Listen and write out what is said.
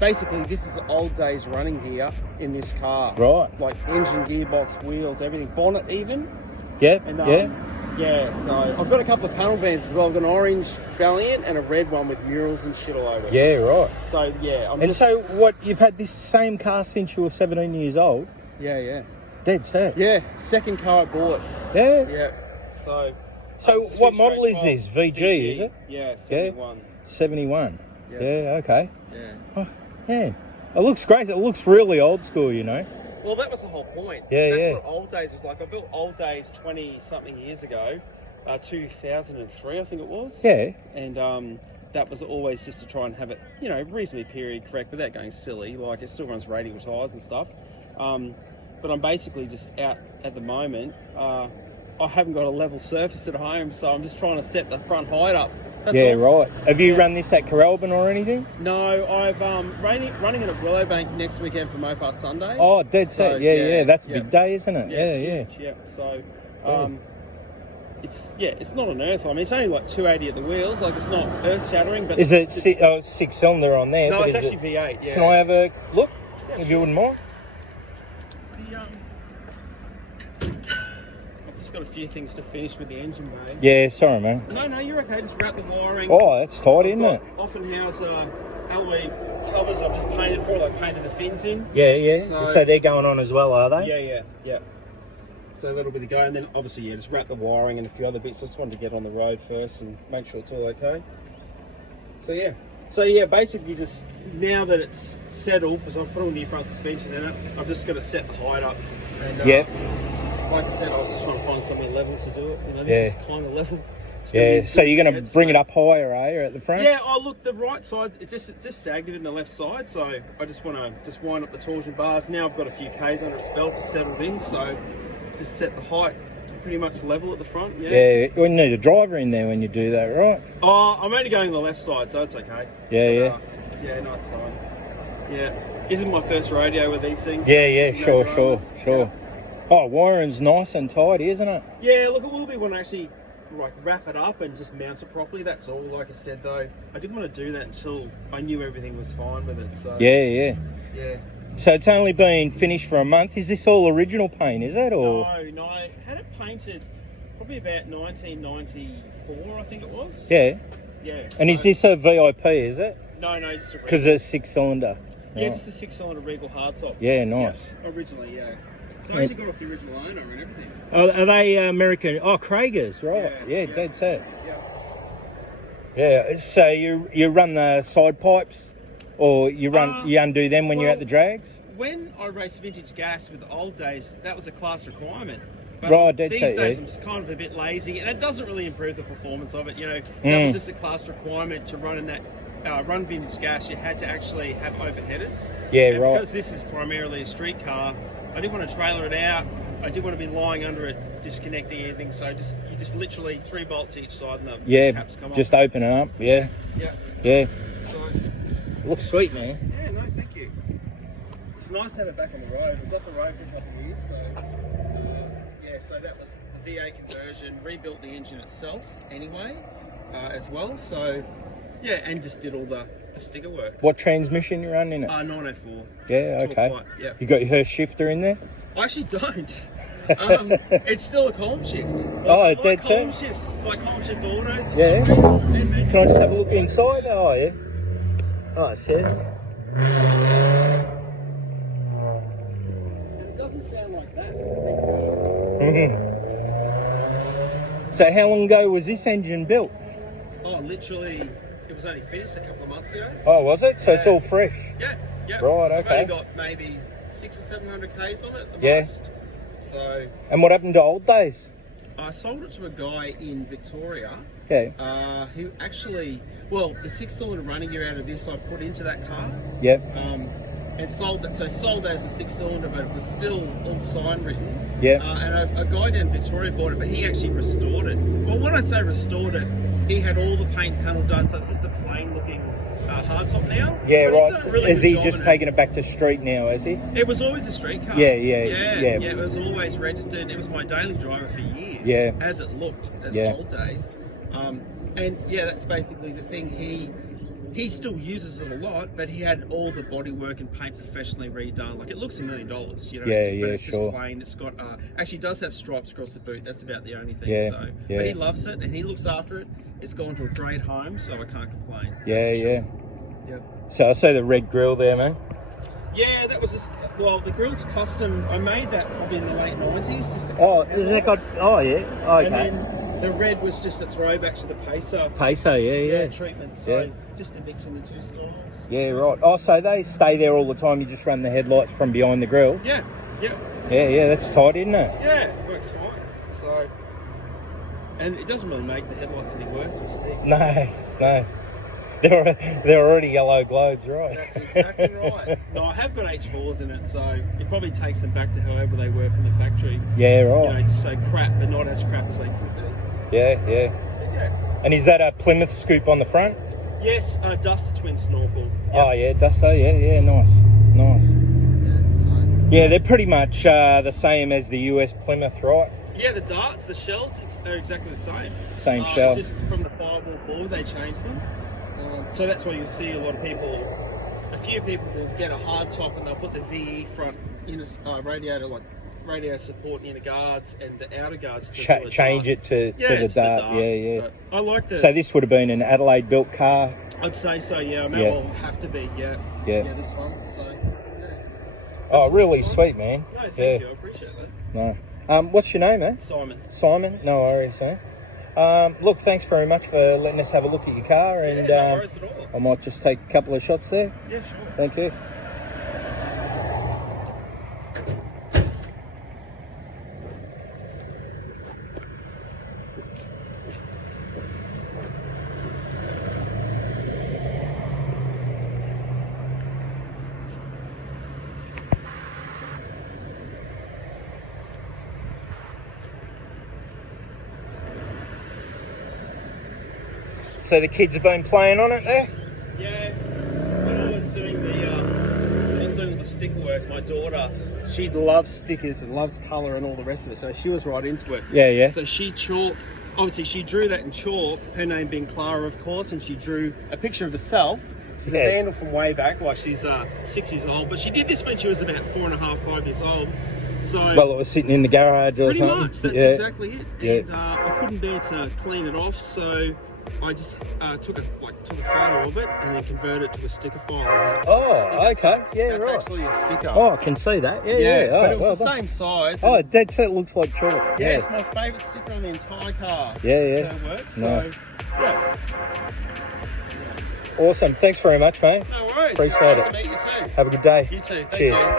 basically, this is old days running gear in this car. Right. Like engine, gearbox, wheels, everything. Bonnet even. Yeah, And, yeah. Yeah, so I've got a couple of panel vans as well. I've got an orange Valiant and a red one with murals and shit all over it. Yeah, right. So, yeah. So what, you've had this same car since you were 17 years old? Yeah. Dead set. Yeah, second car I bought. Yeah? Yeah. So just what finished model grade is 12. this? VG, is it? Yeah, 71. 71. Yeah. Yeah, okay. Yeah. Oh, man. It looks great. It looks really old school, you know. Well, that was the whole point. Yeah, That's yeah. what old days was like. I built old days 20-something years ago, 2003, I think it was. Yeah. And that was always just to try and have it, reasonably period correct without going silly. Like, it still runs radial tyres and stuff. But I'm basically just out at the moment. I haven't got a level surface at home, so I'm just trying to set the front height up. That's all. Right. Have you run this at Coralban or anything? No, I've running it at Willowbank next weekend for Mopar Sunday. Oh, dead set. So, Yeah. That's a big day, isn't it? It's huge, yeah. So, it's not an earth. I mean, it's only like 280 at the wheels. Like, it's not earth shattering. But Is it six-cylinder on there? No, but it's is actually V8. Yeah. Can I have a look, if you wouldn't mind? I've just got a few things to finish with the engine bay. Yeah, sorry, man. No, you're okay. Just wrap the wiring. Oh, that's tight, isn't it? Offenhauser alloy covers I've just painted for. Like, painted the fins in. Yeah. So they're going on as well, are they? Yeah. So that'll be the go, and then obviously just wrap the wiring and a few other bits. I just wanted to get on the road first and make sure it's all okay. So yeah, basically just now that it's settled, because I've put all new front suspension in it, I've just got to set the height up. And like I said, I was just trying to find somewhere level to do it. This is kind of level. So you're going to bring it up higher, at the front? Yeah. Oh, look, the right side it just sagged it in the left side, so I just want to wind up the torsion bars. Now I've got a few K's under its belt, it's settled in, so just set the height pretty much level at the front. Yeah. You need a driver in there when you do that, right? Oh, I'm only going the left side, so it's okay. Yeah. No, it's fine. Yeah. Isn't my first rodeo with these things. Yeah. No Sure. dramas. Oh, wiring's nice and tidy, isn't it? Yeah, look, it will be when I actually wrap it up and just mount it properly. That's all. Like I said, though, I didn't want to do that until I knew everything was fine with it. So Yeah. Yeah. So it's only been finished for a month. Is this all original paint, is it? Or No, I had it painted probably about 1994, I think it was. Yeah. Yeah. And is this a VIP, is it? No, just a Because it's 6-cylinder. Yeah, Right. just a 6-cylinder Regal hardtop. Yeah, nice. Yeah, originally, yeah. So I actually got off the original owner and everything. Are they American? Oh, Kragers, right. Yeah, dead set. Yeah, so you run the side pipes or you undo them when you're at the drags? When I raced vintage gas with the old days, that was a class requirement. But Right, dead these set, days yeah. I'm just kind of a bit lazy, and it doesn't really improve the performance of it. That was just a class requirement to run in that. Run vintage gas, you had to actually have overheaders. Yeah, and right. Because this is primarily a street car, I didn't want to trailer it out. I didn't want to be lying under it, disconnecting anything. So you just literally 3 bolts each side, and the caps come just off. open it up. Yeah. So Looks sweet, man. yeah, no, thank you. It's nice to have it back on the road. It was off the road for a couple of years, so that was the V8 conversion. Rebuilt the engine itself anyway, as well. So yeah, and just did all the sticker work. What transmission you run in it? 904. Yeah, okay. Flight, yeah. You got your Hurst shifter in there? I actually don't. It's still a column shift. Dead column set? shifts, like column shift autos. Or Yeah. something. And Can I just have a look inside? Oh, yeah. Oh, I see. it doesn't sound like that. So how long ago was this engine built? Oh, literally, it was only finished a couple of months ago. Oh, was it? So it's all fresh? Yeah. Right, I've okay. only got maybe 600 or 700 Ks on it at the Yeah. most. So And what happened to old days? I sold it to a guy in Victoria. Yeah. Who actually, the 6-cylinder running gear out of this I put into that car. Yeah. And sold that. So sold as a 6-cylinder, but it was still all sign written. Yeah. And a guy down in Victoria bought it, but he actually restored it. Well, when I say restored it, he had all the paint panel done, so it's just a plain looking hardtop now. Yeah, But right. it's a really Is good he job just in taking it back to street now, is he? It was always a street car. Yeah. It was always registered. It was my daily driver for years. Yeah. As it looked, as Yeah. old days. And yeah, that's basically the thing. he still uses it a lot, but he had all the bodywork and paint professionally redone. Like, it looks $1 million, you know. Yeah, but it's sure. just plain. It's got actually does have stripes across the boot. That's about the only thing. Yeah, So, yeah. but he loves it and he looks after it. It's gone to a great home, so I can't complain. Yeah, That's for yeah. sure. Yep. So I see the red grill there, man. Yeah, that was just, well, the grill's custom. I made that probably in the late 90s. Just to Oh, isn't that got? Oh, yeah. And Okay. then the red was just a throwback to the Pacer Peso, yeah. treatment. So Yeah. just to mix in the two styles. Yeah, right. Oh, so they stay there all the time. You just run the headlights from behind the grill. Yeah, Yeah, that's tight, isn't it? yeah, it works fine. So, and it doesn't really make the headlights any worse, which is it. No. They're already yellow globes, right? That's exactly right. No, I have got H4s in it, so it probably takes them back to however they were from the factory. Yeah, You know, right. to say crap, but not as crap as they could be. Yeah. But yeah. And is that a Plymouth scoop on the front? Yes, Duster twin snorkel. Oh, yeah, Duster. Yeah, nice. Yeah, so. Yeah, they're pretty much the same as the US Plymouth, right? Yeah, the darts, the shells, they're exactly the same. Same shell. It's just from the fireball forward, they changed them. So that's why you'll see a few people will get a hard top and they'll put the VE front in a radiator, like radio support inner guards and the outer guards to Change it to the dart. Yeah. But I like the. So this would have been an Adelaide built car. I'd say so. Yeah, Yeah. will have to be. Yeah. Yeah. This one. So. Yeah. Oh, really fun. sweet, man. No, thank Yeah. you. I appreciate that. No. What's your name, man? Simon. Simon? No worries, man. Look, thanks very much for letting us have a look at your car, and Yeah, no worries at all. I might just take a couple of shots there. Yeah, sure. Thank you. So the kids have been playing on it there? Yeah, when I was doing the sticker work, my daughter, she loves stickers and loves colour and all the rest of it, so she was right into it. Yeah. So she she drew that in chalk, her name being Clara, of course, and she drew a picture of herself. She's Yeah. a vandal from way back, like she's 6 years old, but she did this when she was about 4.5, 5 years old. So Well, it was sitting in the garage or pretty something. much, that's Yeah. exactly it. Yeah. And I couldn't bear to clean it off, so I just took a photo of it and then converted it to a sticker file. And had it Oh, as a sticker. okay. Yeah, That's right. actually a sticker. Oh, I can see that. Yeah. yeah, Oh, but it was well the done. same size. Oh, and- dead set looks like chalk. yeah, it's my favourite sticker on the entire car. Yeah, That's yeah. how it works. Nice. So, yeah. Awesome. Thanks very much, mate. No worries. Appreciate Nice it. to meet you too. Have a good day. You too. Thank Cheers. you.